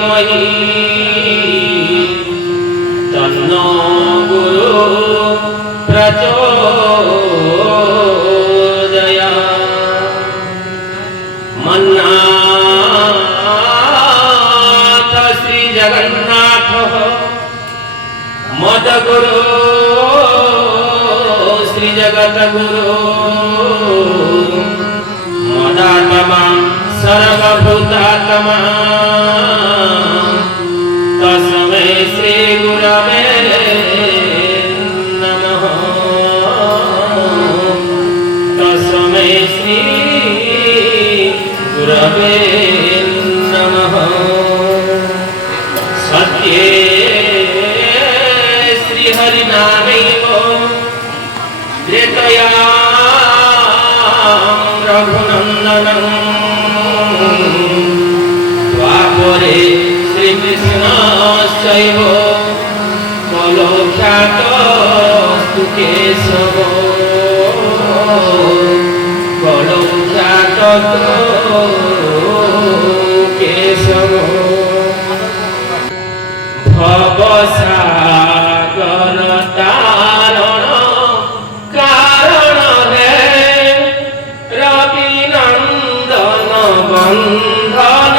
मही तन्नो गुरु प्रचोदया मन्नाथ श्री जगन्नाथ मद गुरु श्री जगत गुरु मदात्मा सर्वभूतात्मा तस्मै श्री गुरवे नमः तस्मै श्री गुरवे नमः सत्ये श्री हरिनामैव त्रेतया रघुनन्दनं द्वापरे श्रीकृष्णश्चैव कलौ ख्यातस्तु केशव कलौ ख्यातस्तु केशव भवसागर तारण कारण है रविनंदन बंधन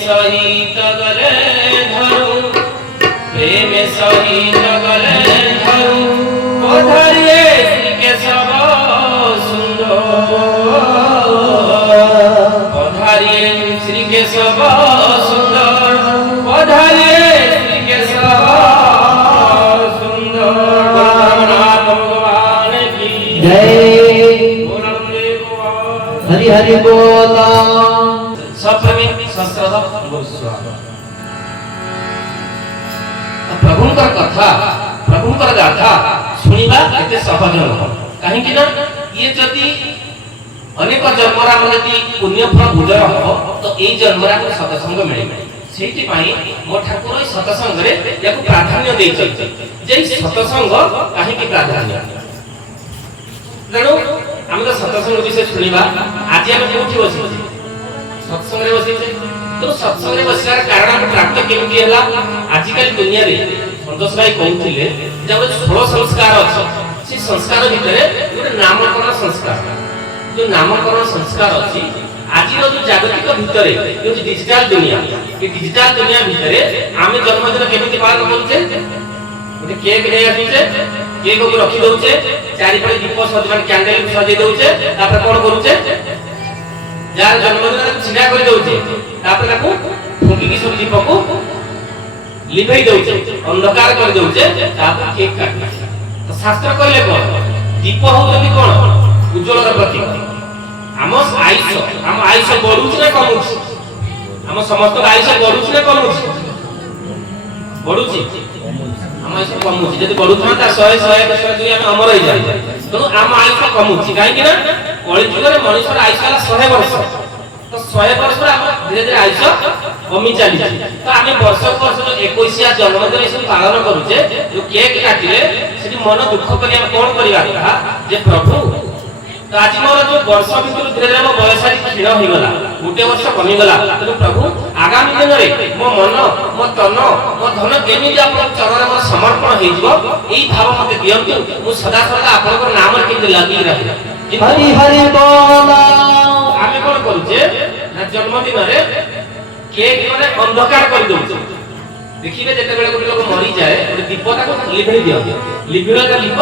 सहित गले धरू प्रेम सहित गले धरू पधारिए श्री केशव सुंदर पधारिए श्री केशव सुंदर पधारिए श्री केशव सुंदर भगवान की जय हरि हरि बोला प्रभुंकर कथा प्रभुंकर गाथा सुनिबा एते सहज नह काहे कि ना ये जदी अनेक जन्मरा मनती पुण्य फल उदय हो तो ए जन्मरा को सत्संग मिले सेति पई मो ठाकुर ए सत्संग रे याको प्राधान्य देइ छै जे सत्संग काहे कि प्राधान्य जणो हम तो सत्संग विषय सुनिबा आज हम कोठी बसी सत्संग रे बसी तो सत्संग बसार कारण हम प्राप्त केमती हला आजिकल दुनिया रे संतोष भाई कहउथिले जब 16 संस्कार अछि से संस्कार भितरे गोटे नामकरण संस्कार जो नामकरण संस्कार अछि आज जो जागतिक भितरे जो डिजिटल दुनिया ये डिजिटल दुनिया भितरे आमे जन्मदिन केमती पालन करूचे गोटे केक नै आसीचे केक को रखी दउचे चारि पड़े दीप सजमान कैंडल सजै दउचे तापर कोन करूचे यार जन्मदिन छिड़ा कर दउचे तापर ताको फुंकी की सब दीप को लिभै दउचे अंधकार कर दउचे तापर केक काटना तो शास्त्र कहले कोन दीप होउतबी कोन उज्जवलता प्रतीक आम आयुष बढ़ुछ ना कमुछ आम समस्त आयुष बढ़ुछ ना कमुछ बढ़ुछ आम आयुष कमुछ जदि बढ़ुथांता 100 100 100 आम अमर हो जाय तो आम आयुष कमुछ काहे कि ना कलि जुग रे मनुष्य आयुष ला 100 वर्ष तो 100 वर्ष रे आम धीरे धीरे आयुष कमी चली तो आम वर्ष वर्ष जो 21 जन्मदिन सब पालन करूचे जो केक काटिले सेठी मन दुख करी हम कोन करिवा कहा जे प्रभु तो आज मोर जो वर्ष भितर धीरे धीरे बयसारी क्षीण हो गला गोटे वर्ष कमी गला तो प्रभु आगामी दिन रे मो मन मो तन मो धन केमी आपन चरण में समर्पण हे जिवो एई भाव मते दियंतु मु सदा सदा आपन नाम रे किंतु लागि रहे हरि हरि बोल आमे कोन करूचे ना जन्मदिन रे केक माने अंधकार कर दउचे देखिबे जेते बेले गोटे लोक मरी जाए गोटे दीपटा को लिभै दियो लिभिला का दीप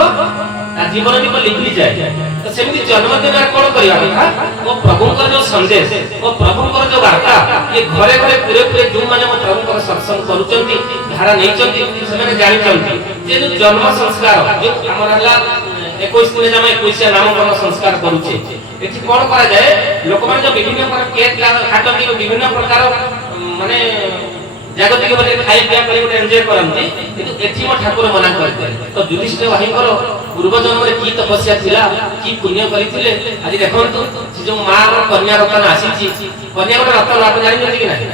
ता जीवन दीप लिभि जाए तो सेमती जन्मदिन रे कोन करिया कथा ओ प्रभु को जो संदेश ओ प्रभु को जो वार्ता ये घरे घरे पूरे पूरे जो माने मो प्रभु को सत्संग करूचंती धारा नै चंती से माने जानि चंती जे जो जन्म संस्कार जो हमर हला 21 दिन जमा 21 नामकरण संस्कार करूचे एठी कोन करा जाए लोक माने जो विभिन्न प्रकार केक काटती विभिन्न प्रकार माने जागतिक बले खाइ पिया करी गोटे एन्जॉय करंती किंतु एठी म ठाकुर मना करते तो युधिष्ठिर भाईकर पूर्व जन्म रे की तपस्या थिला की पुण्य करिथिले आज देखंतु से जो मां और कन्या रत्न आसीची कन्या को रत्न आप जानि नथि कि नाही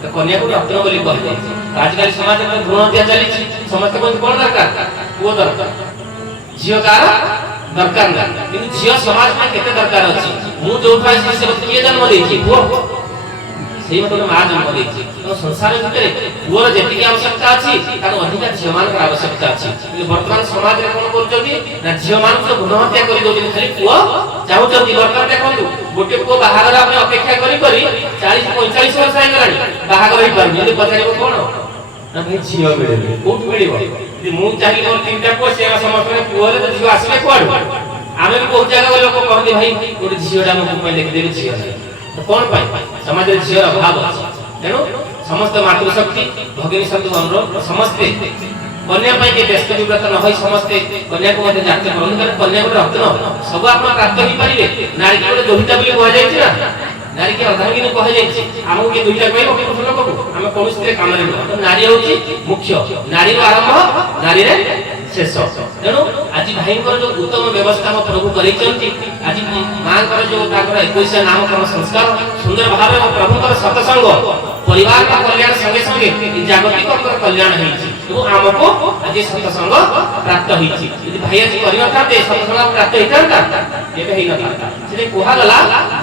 तो कन्या को रत्न बोली कहते आजकल समाज में भ्रूण हत्या चली समस्त को कोन दरकार वो दरकार झियो का दरकार ना किंतु झियो समाज में केते दरकार अछि मु जो फाइ से के जन्म देछि वो सेही मते मां जन्म देछि तो संसार भितरे पुअर जेतिकी आवश्यकता अछि तार अधिक झियमान कर आवश्यकता अछि कि वर्तमान समाज रे कोन करजोती ना झियमान को भ्रूण हत्या करि दोती खाली पुआ चाहुचंती वर्तमान देखंतु गोटे पुआ बाहागर आपने अपेक्षा करी करी 40 45 वर्ष आइ गलानी बाहागर होई पार यदि पछाइबो कोन ना भाई झियो मिले कोठ मिलिबो यदि मु चाहि मोर तीनटा पुआ से समस्त रे पुआ रे झियो आसीले कोड आमे भी बहुत जगह लोक कहते भाई गोटे झियोडा मु पे लिख देबे झियो तो कोन पाई समाज रे झियो अभाव अछि तेनु समस्त मातृशक्ति भगिनी शक्ति अनुरोध समस्त कन्या पाई के व्यस्त विव्रत न होई समस्त कन्या को मते जाते करन कारण कन्या को रत्न सब आपन प्राप्त ही परिबे नारी के दोहिता बोली कह जाय छी ना नारी के अर्धांगिनी कह जाय छी हमहु के दोहिता कहबो कि पुरुष लोक को हम कोन से काम रे तो नारी होची मुख्य नारी रो आरंभ नारी रे शेष तेनु आज भाईकर जो उत्तम व्यवस्था म प्रभु करै चंती आज मां कर जो ताकर 21 नामकरण संस्कार सुंदर भाव में प्रभु कर सत्संग परिवार का कल्याण संगे संगे जागतिक कल्याण है तो हमको आज सत्संग प्राप्त होईची यदि भाई आज करिनता ते सत्संग प्राप्त होईता ये कहि न था से कोहा गला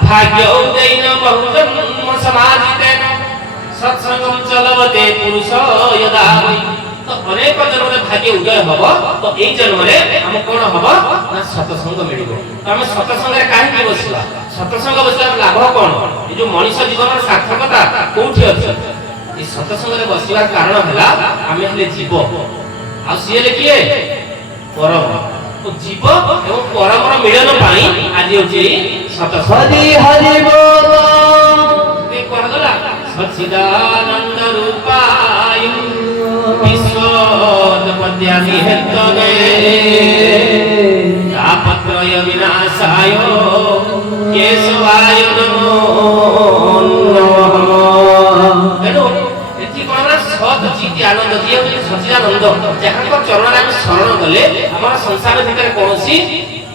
भाग्य उदैन बहुजन समाजिते सत्संगम चलवते पुरुष यदा तो अनेक जन्म रे भाग्य उदय हबो तो एई जन्म रे हम कोन हबो ना सत्संग मिलिबो तो हम सत्संग रे काहे के बसिबा सत्संग बसिला लाभ कोन ए जो मनुष्य जीवन रे सार्थकता कोठी अछि ए सत्संग रे बसिबार कारण हला आमे हले जीव आ सिए लेकिए परम तो जीव एवं परम रो मिलन पाई आज होची सत्संग हरि हरि बोल ए कहला सच्चिदानंद रूपाय विश्वोत्पत्त्यादि हेतवे तापत्रय विनाशाय केशवाय नमो नमः हेलो एति कोना सत चित्त आनंद दिए सच्चिदानंद जहां को चरण रे शरण गले हमर संसार भीतर कोनोसी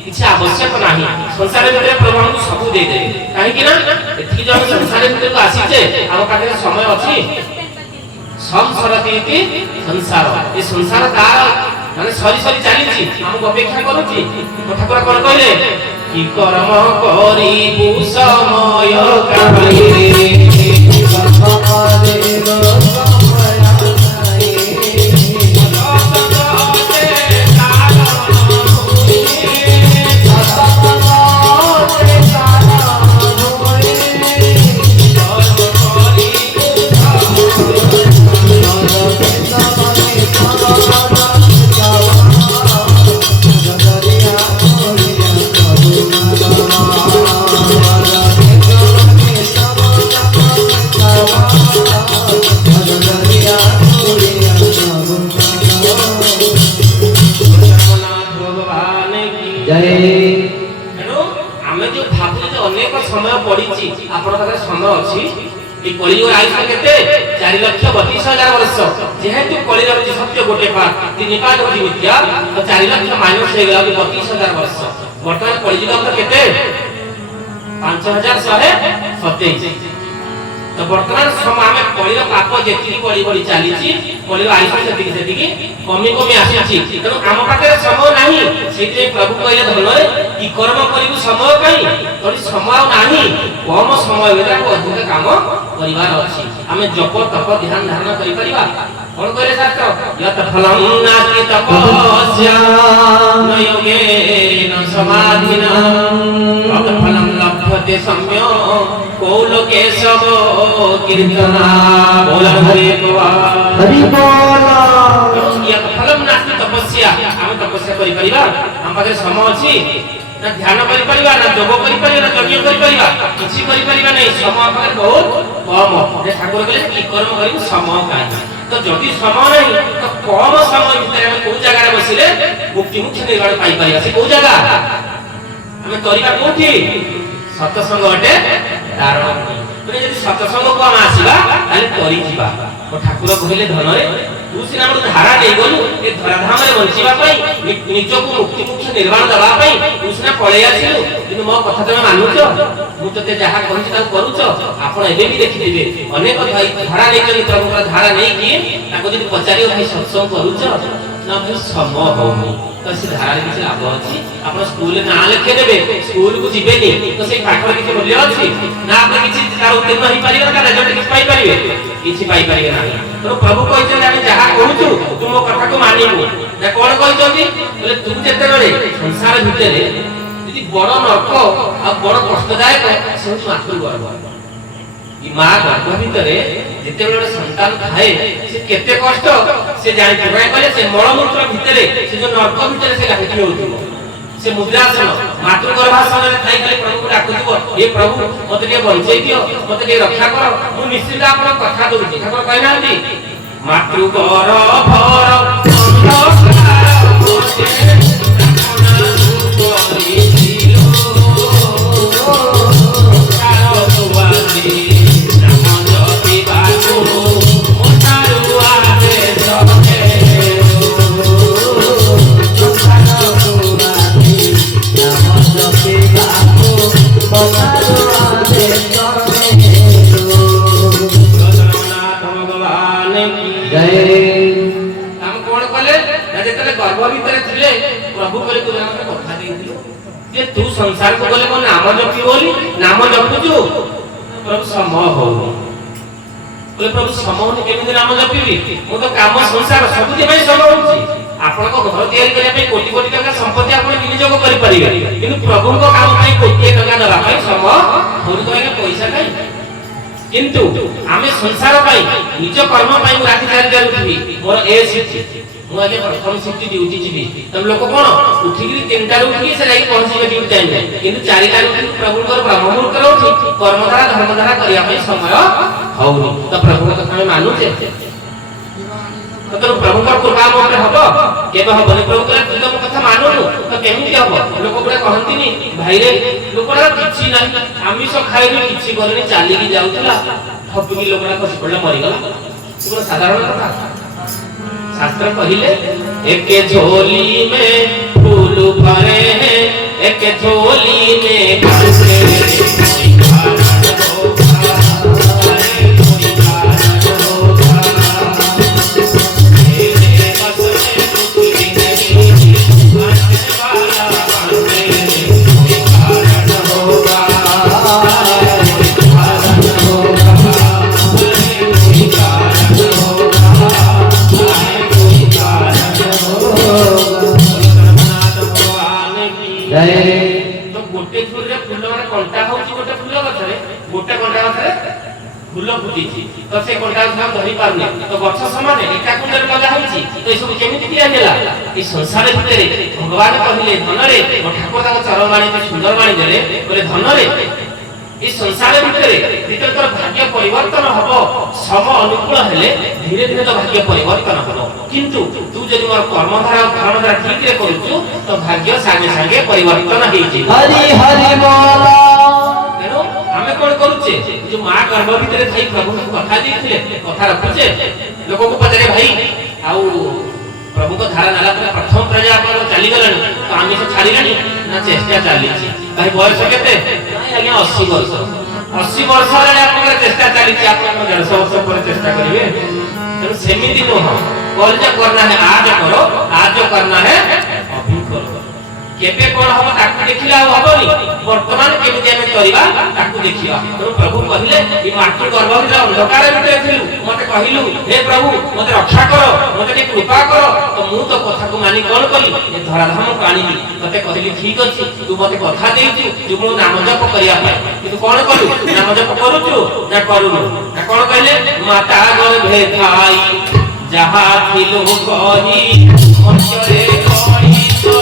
किछि आवश्यक नाही संसार भीतर प्रभु हमको सब दे दे काहे कि ना एति जन संसार भीतर को आसी जे हम पाखे समय अछि संसारती संसार ये संसार तार माने सरी सरी चली छी हम अपेक्षा करू छी ठाकुर कोन कहले कि कर्म करी समय काहे जय ତେଣୁ ଆମେ ଯୋଉ ଭାବୁଛୁ ଯେ ଅନେକ ସମୟ ପଡ଼ିଛି ଆପଣଙ୍କ ପାଖରେ ସମୟ ଅଛି এই কলিযুগ আয়ুষ কেতে 4,32,000 वर्ष যেহেতু কলিযুগ যে সত্য গোটে পাঠ তিনি পাঠ হচ্ছে মিথ্যা তো 4 লক্ষ মাইনাস হয়ে গেল 32,000 वर्ष বর্তমান কলিযুগ তো কেতে 5,127 তো বর্তমান সময় আমি কলির পাপ যেতিকি বড়ি বড়ি চালিছি কলির আয়ুষ সেতিকি সেতিকি কমি কমি আসিছি তেণু আম পাখে সময় নাই সেইতে প্রভু কইলে ধনরে কি কর্ম করিবু সময় পাই তোর সময় নাই কম সময় ভিতরে অধিক কাম করিবার আছে আমি জপ তপ ধ্যান ধারণা করি পারিবা কোন কইলে শাস্ত্র যত ফলং নাস্তি তপস্যা ন যোগে ন সমাধিনা তত ফলং লভ্যতে সম্য কৌল কেশব কীর্তনা বল হরে हरि बोल यत फलम नास्ति तपस्या हम तपस्या करि परिबा हम पाखे समय अछि ना ध्यान करि परिबा ना जोग करि परिबा ना यज्ञ करि परिबा किछि करि परिबा नै समय पाखे बहुत कम जे ठाकुर कहले की कर्म करिबु समय काई तो जदि समय नै तो कम समय भितर हम को जगह रे बसिले मुक्ति मुक्ति निर्वाण पाई परिबा से को जगह हम करिबा कोठी सत्संग अटे कारण तने जदि सत्संग को हम आसीबा ताले करि जिबा तो ठाकुर कहले धनरे तू सिना हमर धारा नै गलु ए धराधाम रे बंचिबा पई निज को मुक्ति मुक्ति निर्वाण दबा पई तू सिना पळे आसिलु किंतु मो कथा तमे मानुचो मु तते जहा कहछि ता करूचो आपण एबे भी देखि देबे अनेक भाई धारा नै कि प्रभुर धारा नै कि ताको जदि पचारियो भाई सत्संग करूचो ना भाई समय होनी तो से धारा रे किछ लाभ अछि आपण स्कूल ना लिखे देबे स्कूल को जिबेनी तो से पाठ रे किछ मूल्य अछि ना आपण किछ तार उत्तीर्ण होई परिबे ना रिजल्ट किछ पाई परिबे किछ पाई परिबे ना तो प्रभु कहै जे हम जहा कहूछु तुम कथा को मानिबो ना कोन कहै जंदी बोले तू जेते बेले संसार भितरे यदि बड़ नरक आ बड़ कष्टदायक से मात्र गर्भ ई मां गर्भ भितरे जेते बेले संतान खाए से केते कष्ट से जानि पकाय कहले से मलमूत्र भितरे से जो नरक भितरे से गाठी होउथिबो से मुद्रासन मातृ गर्भासन रे थाई खाली प्रभु डाकुथिबो हे प्रभु मते के बंचै दियो मते के रक्षा करो मु निश्चित आपन कथा दोछि ठाकुर कहै नांती मातृ गर्भर अंधकार होते तू संसार को बोले मन नाम जपी बोली नाम जपुचु प्रभु समय होनी बोले प्रभु समय होनी केमिति नाम जपीबी मु तो काम संसार सब दि भाई समय होची आपण को घर तयारी करिया पे कोटी कोटी टका संपत्ति आपण विनियोग करि परिबे किंतु प्रभु को काम पई कोटी टका दबा पई समय होनी तो एके पैसा काई किंतु आमे संसार पई निज कर्म पई मु राति चारि करूथि मोर ए सिद्धि मु आगे प्रथम सिद्धि ड्यूटी जीवी तब लोक कोन उठिगिरी 3टा उठी से जाई पहुंचीबे ड्यूटी टाइम रे किंतु 4टा उठी प्रभु को ब्रह्म मुहूर्त रे उठी कर्मधारा धर्मधारा करिया पई समय होउनी तो प्रभु को हम मानु छे तो प्रभु का कृपा हम पे हबो केबे हबो प्रभु को तू तो कथा मानु तो केमिति हबो लोक पुरा कहंतिनी भाई रे लोकरा किछि नाही आमिष खाइबे किछि करनी चाली की जाउतला हबकी लोकरा खसि पडला मरि गला पूरा साधारण कथा शास्त्र कहिले एक झोली में फूल भरे हैं एक झोली में कांटे तो गोटे फूल रे फूल माने कंटा होची गोटे फूल गछरे गोटे कंटा गछरे फूल फुटिची तो से कंटा हम धरि पारने तो गछ समान एका कुंडर लगा होची तो ए सब केमिति किया गेला ई संसार भितरे भगवान कहिले धन रे ठाकुर का चरण बाणी सुंदर बाणी देले बोले धन रे এই সংসার ভিতরে যেতে তোর ভাগ্য পরিবর্তন হব সম অনুকূল হেলে ধীরে ধীরে তো ভাগ্য পরিবর্তন হব কিন্তু তুই যদি মোর কর্মধারা ধর্মধারা ঠিক রে করছু তো ভাগ্য সাঙ্গে সাঙ্গে পরিবর্তন হইছে হরি হরি বল তেଣୁ ଆମେ କଣ କରୁଛେ ଯୋଉ ମା ଗର୍ଭ ଭିତରେ ଥାଇ ପ୍ରଭୁଙ୍କୁ କଥା ଦେଇଥିଲେ କଥା ରଖୁଛେ ଲୋକଙ୍କୁ ପଚାରେ ଭାଇ ଆଉ ପ୍ରଭୁଙ୍କ ଧାରା ନେଲା ପରେ ପ୍ରଥମ ପ୍ରଜା ଆପଣ ଚାଲିଗଲେଣି ତ ଆମିଷ ଛାଡ଼ିଲେଣି ନା ଚେଷ୍ଟା ଚାଲିଛି ଭାଇ ବୟସ କେତେ ଆଜ୍ଞା 80 ବର୍ଷ 80 ବର୍ଷ ହେଲାଣି ଆପଣଙ୍କର ଚେଷ୍ଟା ଚାଲିଛି ଆପଣ 150 ବର୍ଷ ପରେ ଚେଷ୍ଟା କରିବେ ତେଣୁ ସେମିତି ନୁହଁ କଲ ଯେ କରନା है आज करना है अभी करो केबे कोन हम ताकू देखिला हबनी वर्तमान केबे जेमे करिबा ताकू देखिबा तो प्रभु कहिले ई माटी गर्भ भितर अंधकार भितर थिलु मते कहिलु हे प्रभु मते रक्षा करो मते टी कृपा करो तो मु तो कथा को मानी कोन कली ए धराधाम प्राणी मते कहिली ठीक अछि तू मते कथा देइछु तू मु नाम जप करिया पाए किंतु कोन करू नाम जप करूछु ना करूनु ना कोन कहिले माता गर्भे थाई जहा थिलु कहि मचरे कहि तो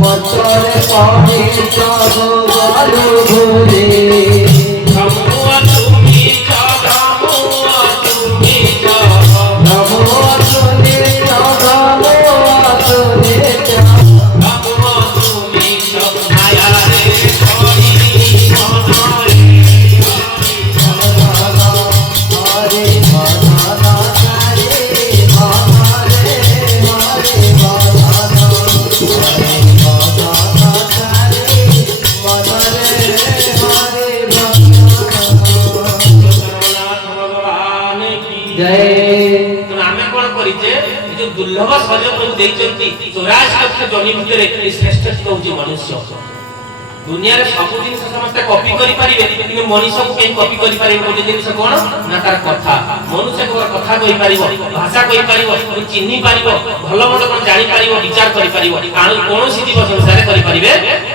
মচরে পড়ে সব বলু ভুলে নমো তুমি নমো তুমি নমো তুমি নমো তুমি নমো তুমি মায়া রে করি মনরে হরে মননা হরে হরে হরে दुर्लभ सहज प्रभु देइचंती 84 लक्ष जनी भितर श्रेष्ठत्व होची मनुष्य दुनिया रे सब जिनिस समस्त कॉपी करि परिबे किंतु मनुष्य को केन कॉपी करि परिबे गोटे जिनिस कोन ना तार कथा मनुष्य को कथा कहि परिबो भाषा कहि परिबो चिन्हि परिबो भलो मत कोन जानि परिबो विचार करि परिबो आनु कोनोसी जीव संसार करि परिबे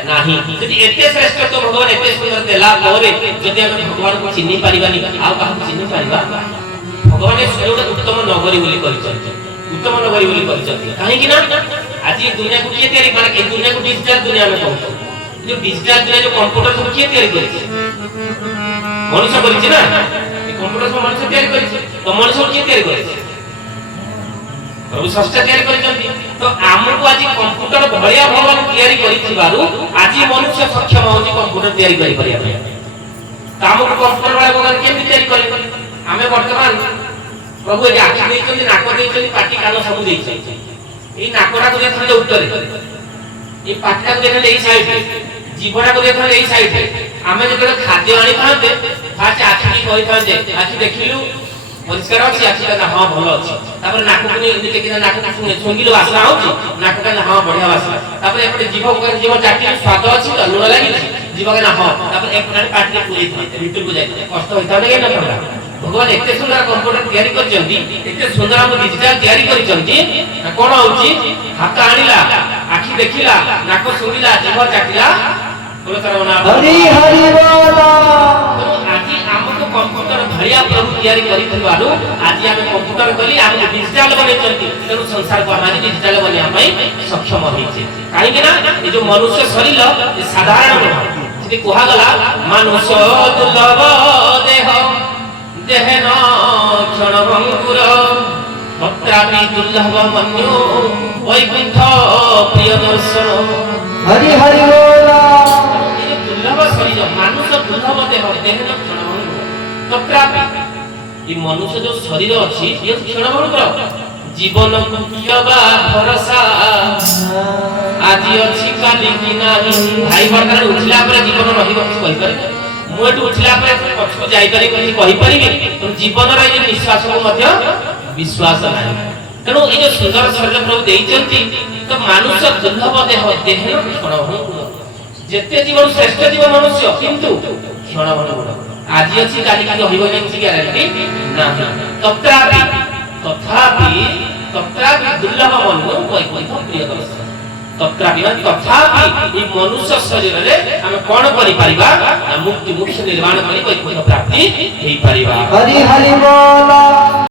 नाही जदि एते श्रेष्ठत्व भगवान एते सुंदर देला पोरे जदि हम भगवान को चिन्हि परिबानी आ काहू चिन्हि परिबा भगवान ए सुयोटा उत्तम नगरी बोली करिछन उत्तम नगरी बोली करिछन काहे कि ना आज ये दुनिया को किए तयारी माने ए दुनिया को डिजिटल दुनिया में कहू जो डिजिटल दुनिया जो कंप्यूटर सब किए तयारी करिछे मनुष्य करिछे ना ए कंप्यूटर सब मनुष्य तयारी करिछे तो मनुष्य किए तयारी करिछे प्रभु सृष्टि तयारी करिछन तो हमको आज कंप्यूटर भलिया भगवान तयारी करिथिबारु आज मनुष्य सक्षम होची कंप्यूटर तयारी करि परिया तो हमको कंप्यूटर वाला भगवान केमि तयारी करि हमें वर्तमान प्रभु ए आखि देइछन नाक देइछन पाटी कान सब देइछन ए नाकरा को देखले उत्तर ए पाटीटा को देखले ए साइड जीवना को देखले ए साइड हमें जब खाद्य आनी थाते फास्ट आखि की कहि थाते आखि देखिलु परिष्कार अछि आखि का हां भलो अछि तापर नाक को एमि के नाक को छुंगिलो वासना होछि नाक का हां बढ़िया वासना तापर एपटे जीव को जीव चाटी स्वाद अछि त लुण लागि जीव का हां तापर एपटे पाटी पूरी थाते भीतर को जाय कष्ट होइता नै न करला भगवान एते सुंदर कंप्यूटर तयारी करचंती एते सुंदर हम डिजिटल तयारी करचंती कोन होची हाथ आनिला आखि देखिला नाक सुनिला जीभ चाटिला बोलो करवना हरि हरि बोल तो आज हमको कंप्यूटर भरिया प्रभु तयारी करिथिबारु आज हम कंप्यूटर कली हम डिजिटल बनेचंती तेनु संसार को हम डिजिटल बनिया पई सक्षम होइछे काहे कि ना ए जो मनुष्य शरीर ए साधारण नह जे कोहा गला मनुष्य दुर्लभ देह देहन क्षण भंगुर तत्रापि दुर्लभ मन्यो वैकुंठ प्रिय दर्शन हरि हरि बोल ये दुर्लभ शरीर मनुष्य दुर्लभ देह देहन क्षण भंगुर तत्रापि ये मनुष्य जो शरीर अछि ये क्षण भंगुर जीवन कियबा भरोसा आज अछि काली कि नाही भाई वर्तमान उठला पर जीवन रहिबो कहि पारे मोट उठला पर पछको जाई पारे कहि परिबे तो जीवन रे जे विश्वास को मध्य विश्वास नाही तेणु ये जो सुंदर शरीर प्रभु देइचंती तो मनुष्य दुर्लभ देह देहन क्षण भंगुर जेते जीवन श्रेष्ठ जीव मनुष्य किंतु क्षण भंगुर आज अछि काली कि रहिबो नै कि ग्यारंटी नाही तत्रापि दुर्लभ मनु वैकुंठ प्रिय दर्शन तत्रापि तथापि ई मनुष्य शरीर रे हम कोन करि परिबा मुक्ति मोक्ष निर्माण करि वैकुंठ प्राप्ति हेई परिबा हरि हरि बोल।